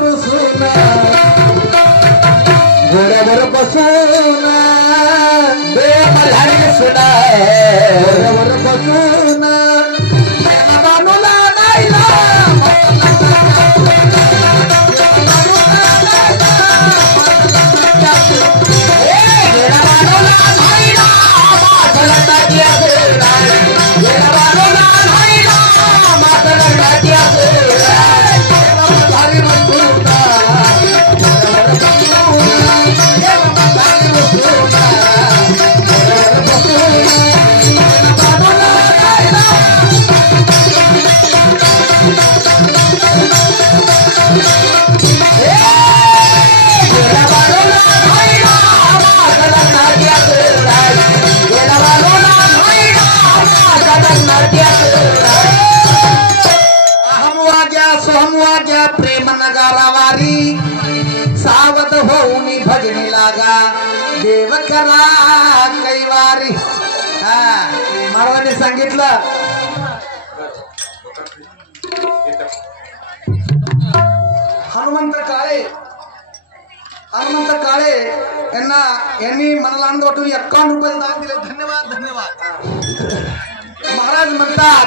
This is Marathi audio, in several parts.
रुसून घोड्यावर बसून मल्हारी सुना घोड्यावर बसून बानूला नाहीला प्रेम नगारावारी सावध होऊन भजनी लागा देव करा कैवारी. महाराजांनी सांगितलं हनुमंत काळे यांनी मनाला आनंद वाटून 51 रुपये दान दिले. धन्यवाद धन्यवाद. महाराज म्हणतात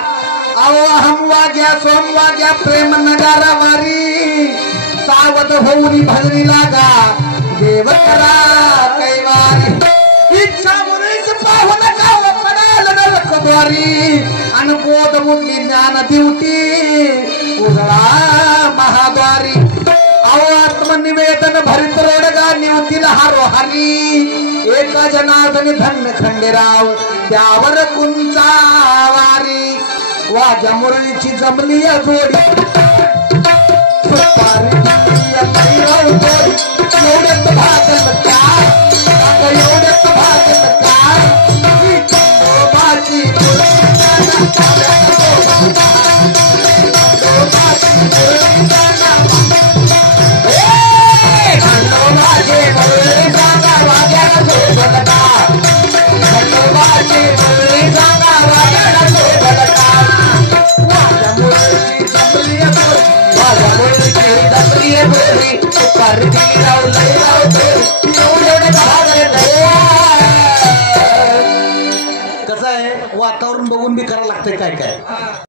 आओ हम वाग्या सोम वाग्या प्रेम नगारा वारी सावध होऊन भजनी लागा देव करा कैवारी. इच्छा मुनीच पाहू नका पडाल नरकद्वारी अनबोध बुद्धी ज्ञान दिवटी उजळा महाद्वारी. आओ आत्मनिवेदन भरित रोडगा निवतील हारोहारी एका जनार्दनी धन्य खंडेराव त्यावर कुंचावारी. वाजा मुरळीची जमली जोडी एवढ्यात भागत काय एवढ्यात भागत काय कसं आहे वातावरण बघून बी करावं लागतंय काय काय.